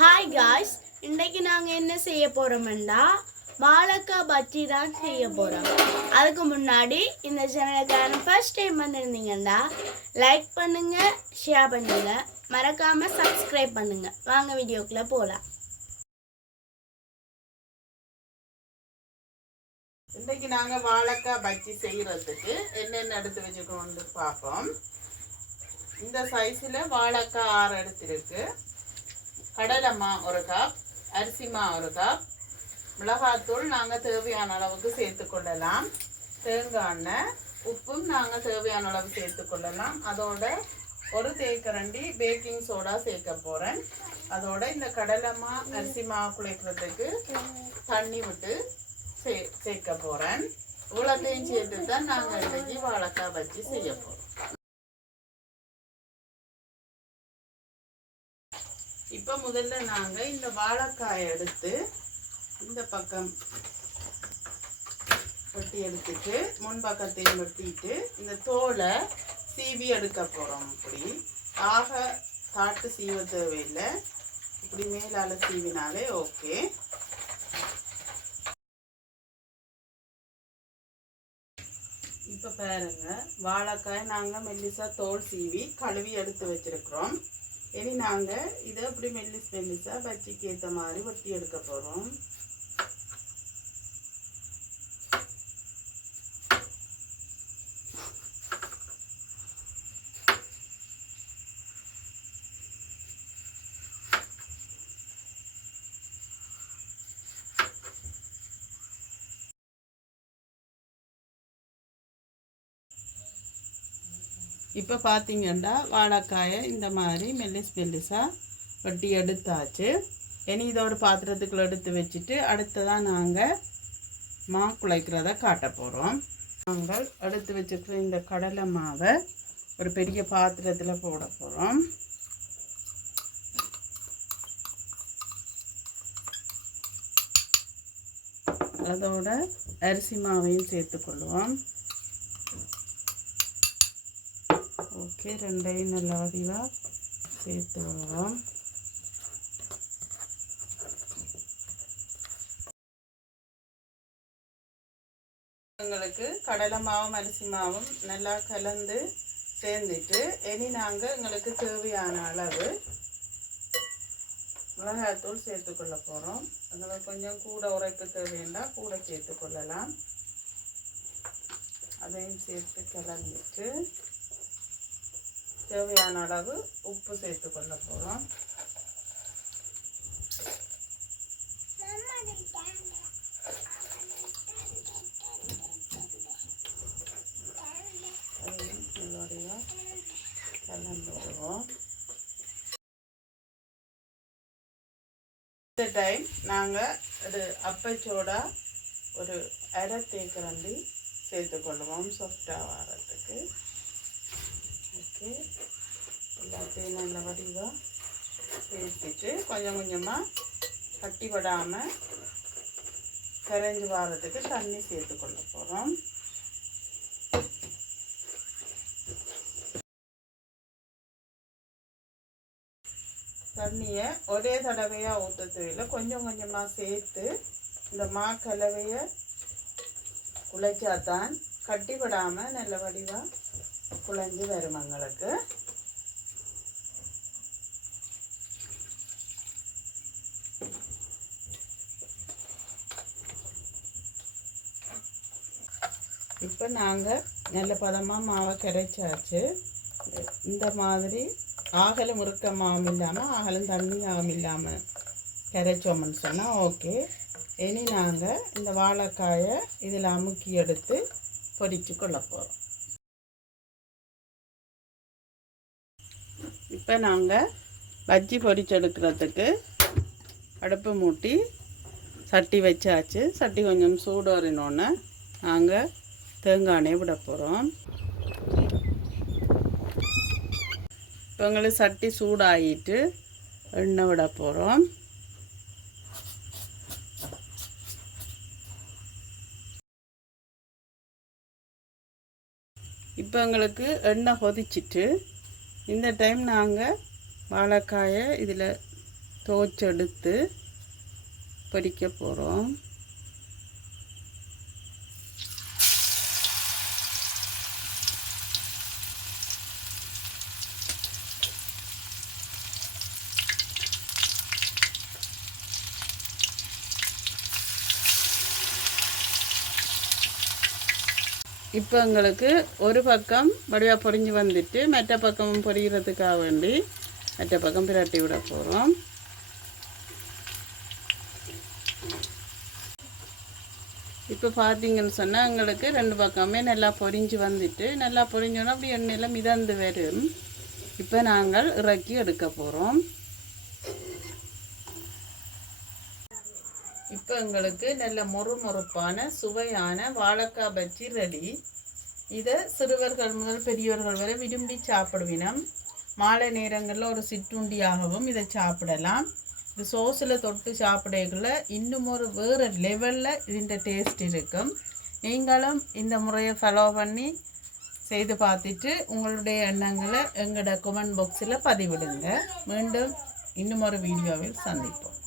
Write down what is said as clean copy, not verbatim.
Hi guys, இன்றைக்கு நாங்கள் என்ன செய்ய போகிறோம்னா வாழைக்காய் பஜ்ஜி தான் செய்ய போகிறோம். அதுக்கு முன்னாடி இந்த சேனலுக்கான ஃபர்ஸ்ட் டைம் வந்திருந்தீங்கன்னா லைக் பண்ணுங்கள், ஷேர் பண்ணுங்கள், மறக்காமல் சப்ஸ்கிரைப் பண்ணுங்கள். வாங்க வீடியோக்குள்ளே போகலாம். இன்றைக்கு நாங்கள் வாழைக்காய் பஜ்ஜி செய்கிறதுக்கு என்னென்ன எடுத்து வச்சுக்கோன்னு பார்ப்போம். இந்த சைஸில் வாழைக்காய் 6 எடுத்துருக்கு. கடலைமா 1 கப், அரிசிமா 1 கப், மிளகாத்தூள் நாங்கள் தேவையான அளவுக்கு சேர்த்துக்கொள்ளலாம். தேங்காய் எண்ணெய், உப்பும் நாங்கள் தேவையான அளவு சேர்த்துக்கொள்ளலாம். அதோட 1 தேக்கரண்டி பேக்கிங் சோடா சேர்க்க போகிறேன். அதோட இந்த கடலைமா அரிசிமா குழைக்கிறதுக்கு தண்ணி விட்டு சேர்க்க போகிறேன். இவ்வளோத்தையும் சேர்த்து தான் நாங்கள் இன்றைக்கி வாழைக்காய் பஜ்ஜி செய்ய போகிறோம். இப்போ முதல்ல நாங்கள் இந்த வாழைக்காயை எடுத்து இந்த பக்கம் வெட்டி எடுத்துட்டு முன்பக்கத்தையும் வெட்டிட்டு இந்த தோலை சீவி எடுக்க போகிறோம். இப்படி தாட்டு சீவ தேவையில்லை, இப்படி மேலால் சீவினாலே ஓகே. இப்போ பாருங்க, வாழைக்காய் நாங்கள் மெல்லிசாக தோல் சீவி கழுவி எடுத்து வச்சிருக்கிறோம். இனி நாங்கள் இதை இப்படி மெல்லிசாக பஜ்ஜிக்கு ஏற்ற மாதிரி வெட்டி எடுக்க போகிறோம். இப்போ பார்த்தீங்கன்னா வாழைக்காயை இந்த மாதிரி மெல்லிசாக வெட்டி எடுத்தாச்சு. இனி இதை ஒரு பாத்திரத்துக்குள்ள எடுத்து வச்சுட்டு அடுத்ததான் நாங்கள் குழைக்கிறத காட்ட போகிறோம். நாங்கள் எடுத்து வச்சுக்கிற இந்த கடலை மாவை ஒரு பெரிய பாத்திரத்தில் போட போகிறோம். அதோட அரிசி மாவையும் சேர்த்துக்கொள்வோம். ஓகே, ரெண்டையும் நல்ல வடிவாக சேர்த்து விடுவோம். எங்களுக்கு கடலை மாவும் அரிசி மாவும் நல்லா கலந்து சேர்ந்துட்டு இனி நாங்கள் எங்களுக்கு தேவையான அளவு மிளகாய்த்தூள் சேர்த்துக்கொள்ள போகிறோம். அதில் கொஞ்சம் கூட உரைப்பு தேவைன்னா கூட சேர்த்துக்கொள்ளலாம். அதையும் சேர்த்து கலந்துட்டு தேவையான அளவு உப்பு சேர்த்து கொள்ள போகிறோம். கலந்து விடுவோம். இந்த டைம் நாங்கள் அது அப்பச்சோடா ஒரு 1/2 தேக்கரண்டி சேர்த்துக்கொள்ளுவோம் சாஃப்டாக வரத்துக்கு. ஓகே, எல்லாத்தையும் நல்ல வடிவாக சேர்த்துட்டு கொஞ்சம் கொஞ்சமாக கட்டி விடாமல் கரைஞ்சி வாரத்துக்கு தண்ணி சேர்த்துக்கொள்ள போகிறோம். தண்ணியை ஒரே தடவையாக ஊற்ற தேவையில்லை, கொஞ்சம் கொஞ்சமாக சேர்த்து இந்த கலவையை குழைச்சாதான் கட்டி விடாமல் நல்ல வடிவாக குழஞ்சி வரும் எங்களுக்கு. இப்போ நாங்கள் நல்ல பதமாக மாவை கரைச்சாச்சு. இந்த மாதிரி ஆகலும் முறுக்க மாவும் இல்லாமல் ஆகலும் தண்ணியாகவும் இல்லாமல் கரைச்சோம்னு சொன்னால் ஓகே. இனி நாங்கள் இந்த வாழைக்காயை இதில் அமுக்கி எடுத்து பொரித்து கொள்ள போகிறோம். இப்போ நாங்கள் பஜ்ஜி பொரிச்செடுக்கிறதுக்கு அடுப்பு மூட்டி சட்டி வச்சாச்சு. சட்டி கொஞ்சம் சூடு வரினோன்னு நாங்கள் தேங்காய் எண்ணெய் விட போகிறோம். இப்போ எங்களுக்கு சட்டி சூடாகிட்டு எண்ணெய் விட போகிறோம். இப்போ எங்களுக்கு எண்ணெய் கொதிச்சிட்டு இந்த டைம் நாங்கள் வாழைக்காயை இதில் துவைச்செடுத்து பொரிக்க போகிறோம். இப்போ எங்களுக்கு ஒரு பக்கம் வடிவாக பொரிஞ்சு வந்துட்டு மற்ற பக்கமும் பொரிகிறதுக்காக வேண்டி மற்ற பக்கம் பிரட்டி விட போகிறோம். இப்போ பார்த்தீங்கன்னு சொன்னால் எங்களுக்கு ரெண்டு பக்கமே நல்லா பொரிஞ்சு வந்துட்டு நல்லா பொரிஞ்சோன்னா அப்படி எண்ணெயில் மிதந்து வரும். இப்போ நாங்கள் இறக்கி எடுக்க போகிறோம். இப்போ எங்களுக்கு நல்ல மொறுமொறுப்பான சுவையான வாழைக்காய் பஜ்ஜி ரெடி. இதை சிறுவர்கள் முதல் பெரியவர்கள் வரை விரும்பி சாப்பிடுவினம். மாலை நேரங்களில் ஒரு சிற்றுண்டியாகவும் இதை சாப்பிடலாம். இது சோஸில் தொட்டு சாப்பிடக்குள்ள இன்னும் ஒரு வேறு லெவலில் இதோட டேஸ்ட் இருக்கும். நீங்களும் இந்த முறையை ஃபாலோ பண்ணி செய்து பார்த்துட்டு உங்களுடைய எண்ணங்களை எங்களோட கமெண்ட் பாக்ஸில் பதிவிடுங்க. மீண்டும் இன்னும் ஒரு வீடியோவில் சந்திப்போம்.